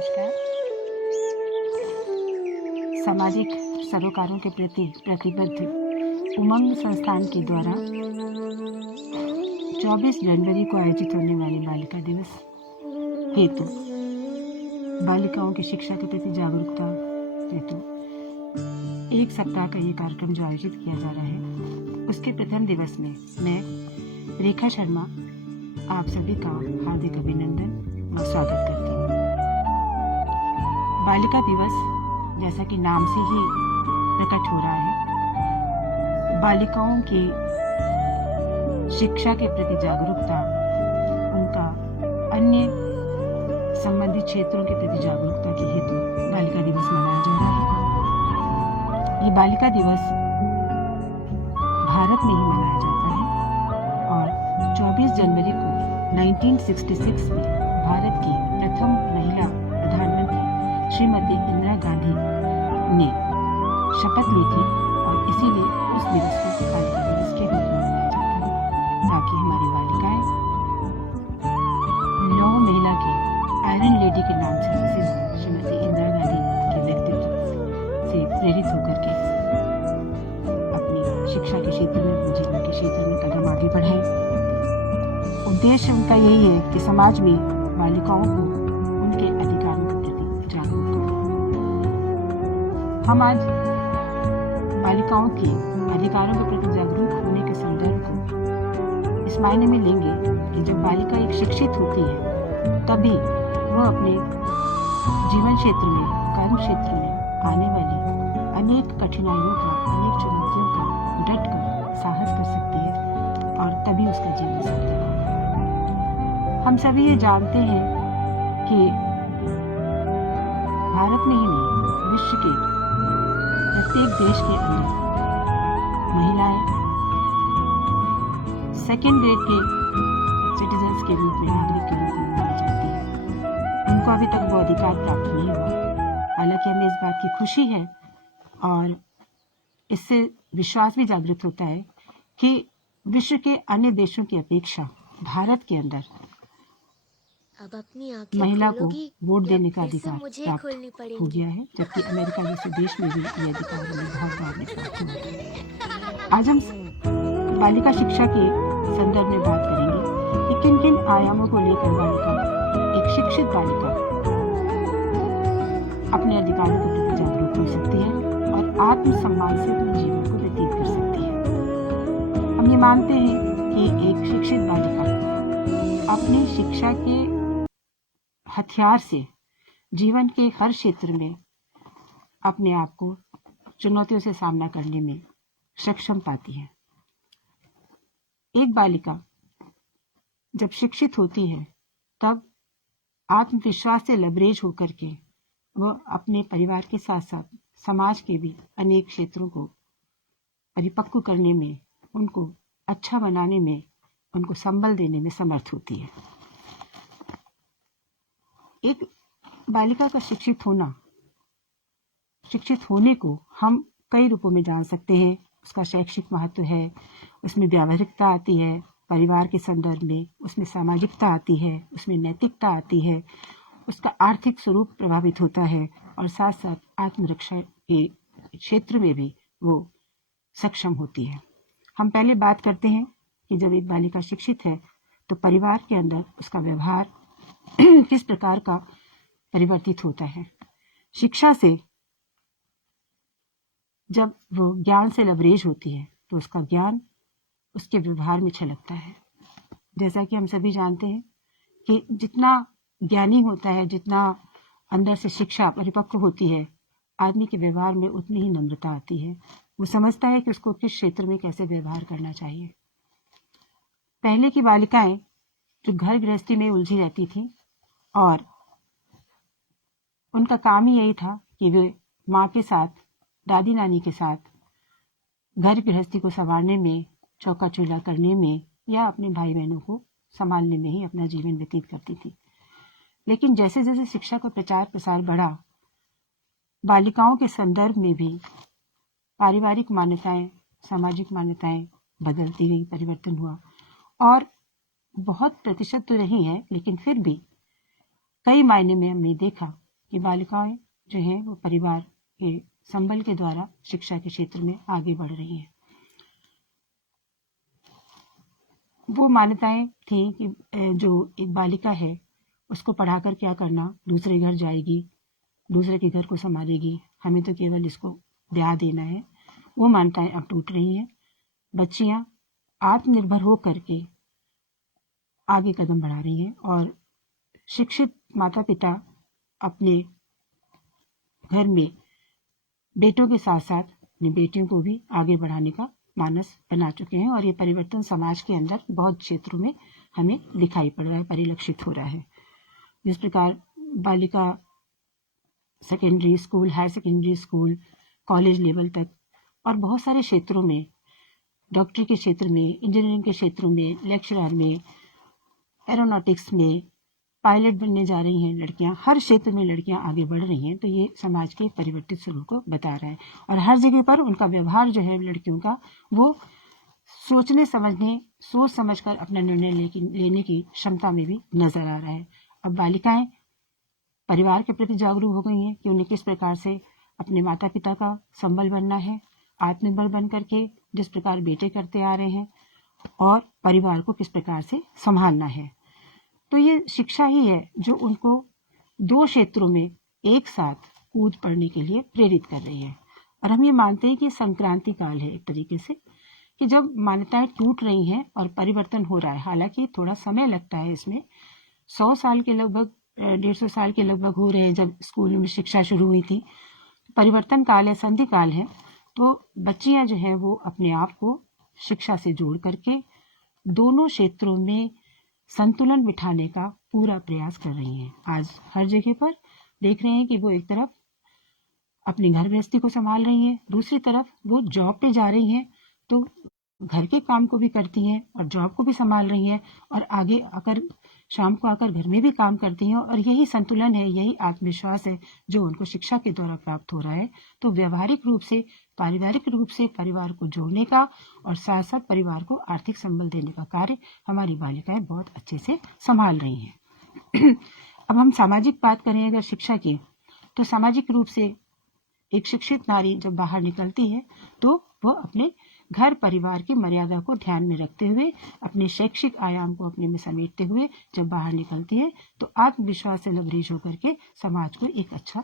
नमस्कार। सामाजिक सरोकारों के प्रति प्रतिबद्ध उमंग संस्थान के द्वारा 24 जनवरी को आयोजित होने वाले बालिका दिवस हेतु बालिकाओं की शिक्षा के प्रति जागरूकता हेतु एक सप्ताह का ये कार्यक्रम जो आयोजित किया जा रहा है, उसके प्रथम दिवस में मैं रेखा शर्मा आप सभी का हार्दिक अभिनंदन व स्वागत करती हूँ। बालिका दिवस जैसा कि नाम से ही प्रकट हो रहा है, बालिकाओं की शिक्षा के प्रति जागरूकता, उनका अन्य संबंधित क्षेत्रों के प्रति जागरूकता के हेतु बालिका दिवस मनाया जा रहा है। ये बालिका दिवस भारत में ही मनाया जाता है और 24 जनवरी को 1966 में भारत की प्रथम महिला प्रधानमंत्री श्रीमती इंदिरा गांधी ने शपथ ली थी और इसीलिए उस दिवस को बालिका दिवस के रूप में मनाया जाता है, ताकि हमारी बालिकाएं लौह महिला की आयरन लेडी के नाम से प्रसिद्ध श्रीमती इंदिरा गांधी के व्यक्तित्व से प्रेरित होकर के अपनी शिक्षा के क्षेत्र में, अपने जीवन के क्षेत्र में कदम आगे बढ़ाएं। उद्देश्य उनका यही है कि समाज में बालिकाओं को उनके अधिकारों के प्रति जागरूक करें। हम आज बालिकाओं के अधिकारों के प्रति जागरूक होने के संदर्भ को इस मायने में लेंगे कि जब बालिका एक शिक्षित होती है, तभी वह अपने जीवन क्षेत्र में, कर्म क्षेत्र में आने वाली अनेक कठिनाइयों का, अनेक चुनौतियों का डटकर साहस कर सकती है और तभी उसका जीवन सार्थक होगा। हम सभी ये जानते हैं कि भारत में ही नहीं, विश्व के प्रत्येक देश के अंदर महिलाएं सेकेंड ग्रेड के सिटीजन्स के रूप में, नागरिक के रूप में मानी जाती है। उनको अभी तक वो अधिकार प्राप्त नहीं हुआ। हालांकि हमें इस बात की खुशी है और इससे विश्वास भी जागृत होता है कि विश्व के अन्य देशों की अपेक्षा भारत के अंदर अब अपनी आंखें महिला को खोलोगी वोट या देने का फिर से अधिकार मुझे प्राप्त खोलनी हो पड़ेंगी? गया है, जबकि अमेरिका जैसे देश में भी ये अधिकार हमें बहुत बार में प्राप्त हुआ था। आज हम बालिका शिक्षा के संदर्भ में बात करेंगे कि किन किन आयामों को लेकर बालिका, एक शिक्षित बालिका अपने अधिकारों के प्रति जागरूक हो सकती है और आत्मसम्मान से अपने जीवन को व्यतीत कर सकती है। हम ये मानते हैं कि एक शिक्षित बालिका अपनी शिक्षा के हथियार से जीवन के हर क्षेत्र में अपने आप को चुनौतियों से सामना करने में सक्षम पाती है। एक बालिका जब शिक्षित होती है, तब आत्मविश्वास से लबरेज होकर के वह अपने परिवार के साथ साथ समाज के भी अनेक क्षेत्रों को परिपक्व करने में, उनको अच्छा बनाने में, उनको संबल देने में समर्थ होती है। एक बालिका का शिक्षित होने को हम कई रूपों में जान सकते हैं। उसका शैक्षिक महत्व है, उसमें व्यावहारिकता आती है, परिवार के संदर्भ में उसमें सामाजिकता आती है, उसमें नैतिकता आती है, उसका आर्थिक स्वरूप प्रभावित होता है और साथ साथ आत्मरक्षा के क्षेत्र में भी वो सक्षम होती है। हम पहले बात करते हैं कि जब एक बालिका शिक्षित है तो परिवार के अंदर उसका व्यवहार किस प्रकार का परिवर्तित होता है। शिक्षा से जब वो ज्ञान से लबरेज होती है तो उसका ज्ञान उसके व्यवहार में छलकता है। जैसा कि हम सभी जानते हैं कि जितना ज्ञानी होता है, जितना अंदर से शिक्षा परिपक्व होती है, आदमी के व्यवहार में उतनी ही नम्रता आती है। वो समझता है कि उसको किस क्षेत्र में कैसे व्यवहार करना चाहिए। पहले की बालिकाएं जो घर गृहस्थी में उलझी रहती थी और उनका काम ही यही था कि वे माँ के साथ, दादी नानी के साथ घर गृहस्थी को संभालने में, चौका चूल्हा करने में या अपने भाई बहनों को संभालने में ही अपना जीवन व्यतीत करती थी। लेकिन जैसे जैसे शिक्षा का प्रचार प्रसार बढ़ा, बालिकाओं के संदर्भ में भी पारिवारिक मान्यताएं, सामाजिक मान्यताएं बदलती गई, परिवर्तन हुआ और बहुत प्रतिशत तो नहीं है, लेकिन फिर भी कई मायने में हमने देखा कि बालिकाएं जो हैं वो परिवार के संबल के द्वारा शिक्षा के क्षेत्र में आगे बढ़ रही हैं। वो मान्यताएं थी कि जो एक बालिका है उसको पढ़ाकर क्या करना, दूसरे घर जाएगी, दूसरे के घर को संभालेगी, हमें तो केवल इसको ब्याह देना है। वो मान्यताएं अब टूट रही हैं। बच्चियां आत्मनिर्भर हो करके आगे कदम बढ़ा रही हैं और शिक्षित माता पिता अपने घर में बेटों के साथ साथ अपनी बेटियों को भी आगे बढ़ाने का मानस बना चुके हैं और ये परिवर्तन समाज के अंदर बहुत क्षेत्रों में हमें दिखाई पड़ रहा है, परिलक्षित हो रहा है। जिस प्रकार बालिका secondary school, higher secondary school, college level तक और बहुत सारे क्षेत्रों में, डॉक्टरी के क्षेत्र में, इंजीनियरिंग के क्षेत्रों में, लेक्चरर में, एरोनॉटिक्स में, पायलट बनने जा रही हैं लड़कियां, हर क्षेत्र में लड़कियां आगे बढ़ रही हैं। तो ये समाज के परिवर्तित स्वरूप को बता रहा है और हर जगह पर उनका व्यवहार जो है लड़कियों का, वो सोचने समझने, सोच समझकर अपना निर्णय लेने की क्षमता में भी नजर आ रहा है। अब बालिकाएं परिवार के प्रति जागरूक हो गई हैं कि उन्हें किस प्रकार से अपने माता पिता का संबल बनना है, आत्मनिर्भर बन करके जिस प्रकार बेटे करते आ रहे हैं, और परिवार को किस प्रकार से संभालना है। तो ये शिक्षा ही है जो उनको दो क्षेत्रों में एक साथ कूद पड़ने के लिए प्रेरित कर रही है। और हम ये मानते हैं कि संक्रांति काल है एक तरीके से, कि जब मान्यताएं टूट रही हैं और परिवर्तन हो रहा है। हालांकि थोड़ा समय लगता है इसमें, 100 साल के लगभग, 150 साल के लगभग हो रहे हैं जब स्कूल में शिक्षा शुरू हुई थी। परिवर्तन काल है, संधि काल है। तो बच्चियां जो है वो अपने आप को शिक्षा से जोड़ करके दोनों क्षेत्रों में संतुलन बिठाने का पूरा प्रयास कर रही हैं। आज हर जगह पर देख रहे हैं कि वो एक तरफ अपनी घर गृहस्थी को संभाल रही हैं, दूसरी तरफ वो जॉब पे जा रही हैं, तो घर के काम को भी करती हैं और जॉब को भी संभाल रही हैं, और आगे आकर शाम को आकर घर में भी काम करती हैं। और यही संतुलन है, यही आत्मविश्वास है जो उनको शिक्षा के द्वारा प्राप्त हो रहा है। तो व्यवहारिक रूप से, पारिवारिक रूप से परिवार को जोड़ने का और साथ साथ परिवार को आर्थिक संबल देने का कार्य हमारी बालिकाएं बहुत अच्छे से संभाल रही हैं। अब हम सामाजिक बात करें अगर शिक्षा की, तो सामाजिक रूप से एक शिक्षित नारी जब बाहर निकलती है तो वो अपने घर परिवार की मर्यादा को ध्यान में रखते हुए, अपने शैक्षिक आयाम को अपने में समेटते हुए जब बाहर निकलती है तो आत्मविश्वास से लबरेज होकर के समाज को एक अच्छा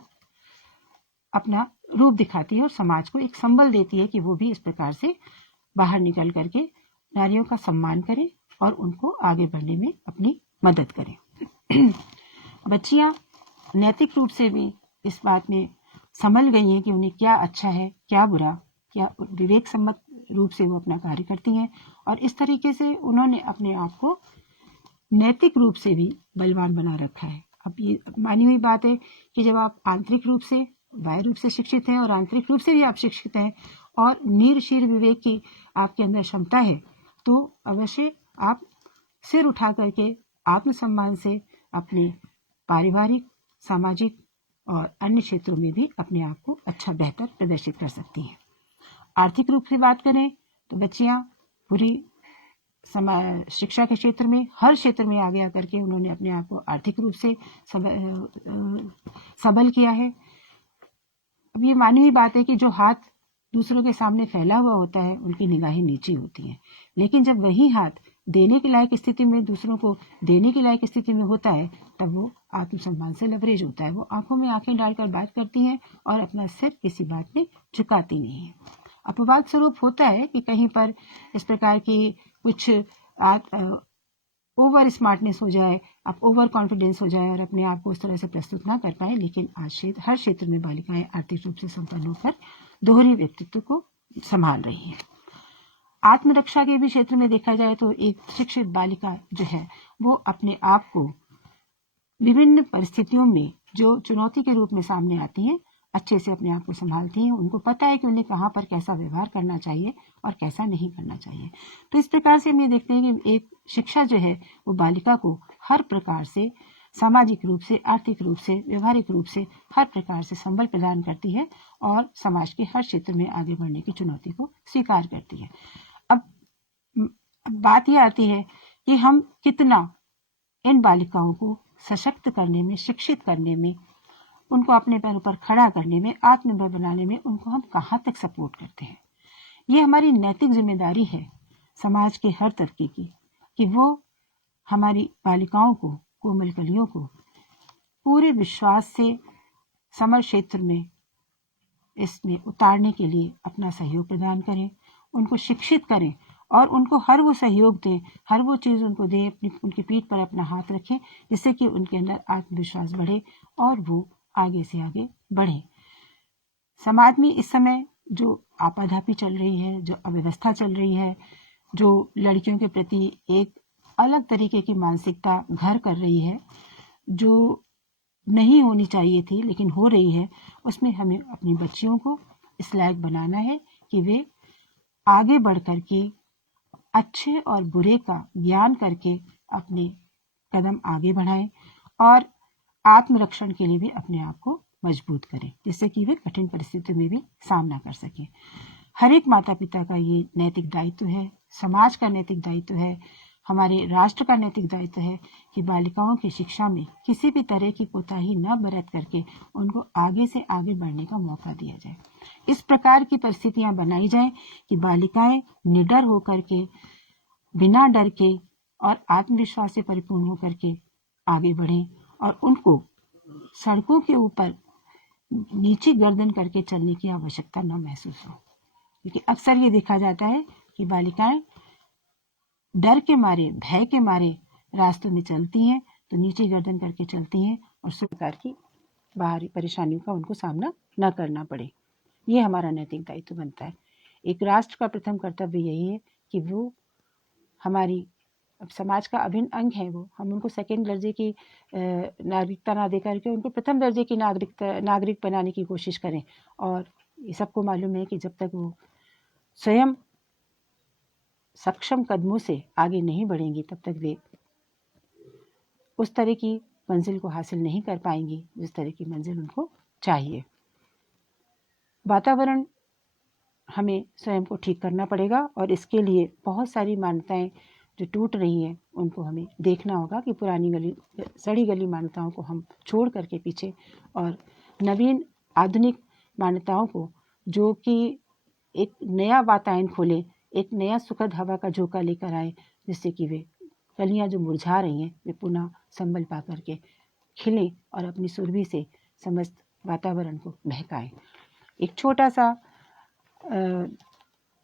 अपना रूप दिखाती है और समाज को एक संबल देती है कि वो भी इस प्रकार से बाहर निकल करके नारियों का सम्मान करें और उनको आगे बढ़ने में अपनी मदद करें। बच्चियां नैतिक रूप से भी इस बात में समझ गई हैं कि उन्हें क्या अच्छा है, क्या बुरा, क्या विवेक सम्मत रूप से वो अपना कार्य करती हैं। और इस तरीके से उन्होंने अपने आप को नैतिक रूप से भी बलवान बना रखा है। अब ये मानी हुई बात है कि जब आप आंतरिक रूप से, बाह्य रूप से शिक्षित हैं और आंतरिक रूप से भी आप शिक्षित हैं और नीर शीर विवेक की आपके अंदर क्षमता है, तो अवश्य आप सिर उठा करके आत्मसम्मान से अपने पारिवारिक, सामाजिक और अन्य क्षेत्रों में भी अपने आप को अच्छा बेहतर प्रदर्शित कर सकती हैं। आर्थिक रूप से बात करें तो बच्चियां पूरी शिक्षा के क्षेत्र में, हर क्षेत्र में आगे आकर के उन्होंने अपने आप को आर्थिक रूप से सबल किया है। अब ये मानी हुई बात है कि जो हाथ दूसरों के सामने फैला हुआ होता है उनकी निगाहें नीची होती हैं, लेकिन जब वही हाथ देने के लायक स्थिति में, दूसरों को देने के लायक स्थिति में होता है, तब वो आत्मसम्मान से लबरेज होता है। वो आंखों में आंखें डालकर बात करती हैं और अपना सिर किसी बात में झुकाती नहीं है। अपवाद स्वरूप होता है कि कहीं पर इस प्रकार की कुछ ओवर स्मार्टनेस हो जाए, आप ओवर कॉन्फिडेंस हो जाए और अपने आप को उस तरह से प्रस्तुत ना कर पाए। लेकिन आज हर क्षेत्र में बालिकाएं आर्थिक रूप से संपन्न होकर दोहरे व्यक्तित्व को संभाल रही हैं। आत्मरक्षा के भी क्षेत्र में देखा जाए तो एक शिक्षित बालिका जो है वो अपने आप को विभिन्न परिस्थितियों में जो चुनौती के रूप में सामने आती हैं, अच्छे से अपने आप को संभालती हैं। उनको पता है कि उन्हें कहाँ पर कैसा व्यवहार करना चाहिए और कैसा नहीं करना चाहिए। तो इस प्रकार से हम ये देखते हैं कि एक शिक्षा जो है वो बालिका को हर प्रकार से सामाजिक रूप से, आर्थिक रूप से, व्यवहारिक रूप से हर प्रकार से संबल प्रदान करती है और समाज के हर क्षेत्र में आगे बढ़ने की चुनौती को स्वीकार करती है। अब बात यह आती है कि हम कितना इन बालिकाओं को सशक्त करने में, शिक्षित करने में उनको अपने पैरों पर खड़ा करने में, आत्मनिर्भर बनाने में उनको हम कहाँ तक सपोर्ट करते हैं। ये हमारी नैतिक जिम्मेदारी है समाज के हर तबके की कि वो हमारी बालिकाओं को, कोमल कलियों को पूरे विश्वास से समर क्षेत्र में इसमें उतारने के लिए अपना सहयोग प्रदान करें, उनको शिक्षित करें और उनको हर वो सहयोग दें, हर वो चीज़ उनको दें, अपनी उनकी पीठ पर अपना हाथ रखें, जिससे कि उनके अंदर आत्मविश्वास बढ़े और वो आगे से आगे बढ़े। समाज में इस समय जो आपाधापी चल रही है, जो अव्यवस्था चल रही है, जो लड़कियों के प्रति एक अलग तरीके की मानसिकता घर कर रही है, जो नहीं होनी चाहिए थी लेकिन हो रही है, उसमें हमें अपनी बच्चियों को इस लायक बनाना है कि वे आगे बढ़ कर के अच्छे और बुरे का ज्ञान करके अपने कदम आगे बढ़ाएं और आत्मरक्षण के लिए भी अपने आप को मजबूत करें, जिससे कि वे कठिन परिस्थितियों में भी सामना कर सकें। हर एक माता पिता का ये नैतिक दायित्व है, समाज का नैतिक दायित्व है, हमारे राष्ट्र का नैतिक दायित्व है कि बालिकाओं की शिक्षा में किसी भी तरह की कोताही न बरत करके उनको आगे से आगे बढ़ने का मौका दिया जाए। इस प्रकार की परिस्थितियां बनाई जाए कि बालिकाएं निडर होकर के, बिना डर के और आत्मविश्वास से परिपूर्ण होकर के आगे बढ़ें और उनको सड़कों के ऊपर नीचे गर्दन करके चलने की आवश्यकता न महसूस हो, क्योंकि अक्सर ये देखा जाता है कि बालिकाएं डर के मारे, भय के मारे रास्तों में चलती हैं तो नीचे गर्दन करके चलती हैं और सब प्रकार की बाहरी परेशानियों का उनको सामना न करना पड़े। ये हमारा नैतिक दायित्व बनता है। एक राष्ट्र का प्रथम कर्तव्य यही है कि वो हमारी समाज का अभिन्न अंग है, वो हम उनको सेकेंड दर्जे की नागरिकता ना दे करके उनको प्रथम दर्जे की नागरिक बनाने की कोशिश करें। और ये सबको मालूम है कि जब तक वो स्वयं सक्षम कदमों से आगे नहीं बढ़ेंगी तब तक वे उस तरह की मंजिल को हासिल नहीं कर पाएंगी जिस तरह की मंजिल उनको चाहिए। वातावरण हमें स्वयं को ठीक करना पड़ेगा और इसके लिए बहुत सारी मान्यताएं जो टूट रही हैं उनको हमें देखना होगा कि पुरानी सड़ी गली मान्यताओं को हम छोड़ करके पीछे और नवीन आधुनिक मान्यताओं को, जो कि एक नया वातायन खोले, एक नया सुखद हवा का झोंका लेकर आए, जिससे कि वे कलियां जो मुरझा रही हैं वे पुनः संबल पा करके खिलें और अपनी सुरभि से समस्त वातावरण को महकाएं। एक छोटा सा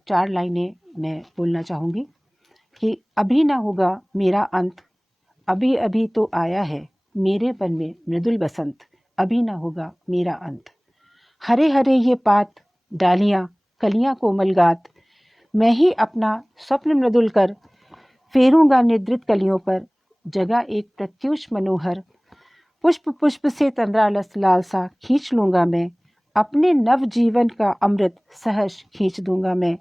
4 लाइनें मैं बोलना चाहूँगी कि अभी ना होगा मेरा अंत, अभी अभी तो आया है मेरे पन में मृदुल बसंत, अभी ना होगा मेरा अंत। हरे हरे ये पात डालियाँ कलियाँ कोमल गात, मैं ही अपना स्वप्न मृदुल कर फेरूंगा निद्रित कलियों पर, जगह एक प्रत्युष मनोहर, पुष्प पुष्प से तंद्रालस लालसा खींच लूंगा मैं, अपने नव जीवन का अमृत सहर्ष खींच दूंगा मैं,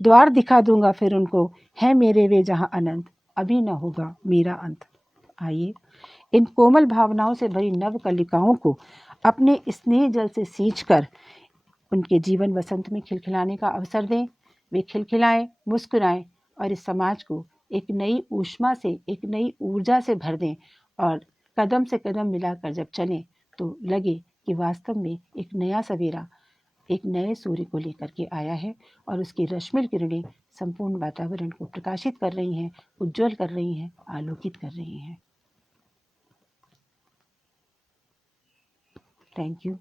द्वार दिखा दूंगा फिर उनको, है मेरे वे जहाँ अनंत, अभी न होगा मेरा अंत। आइए इन कोमल भावनाओं से भरी नव कलिकाओं को अपने स्नेह जल से सींचकर उनके जीवन वसंत में खिलखिलाने का अवसर दें। वे खिलखिलाएं, मुस्कुराएं और इस समाज को एक नई ऊष्मा से, एक नई ऊर्जा से भर दें और कदम से कदम मिलाकर जब चलें तो लगे कि वास्तव में एक नया सवेरा एक नए सूर्य को लेकर के आया है और उसकी रश्मिल किरणें संपूर्ण वातावरण को प्रकाशित कर रही हैं, उज्जवल कर रही हैं, आलोकित कर रही हैं। Thank you.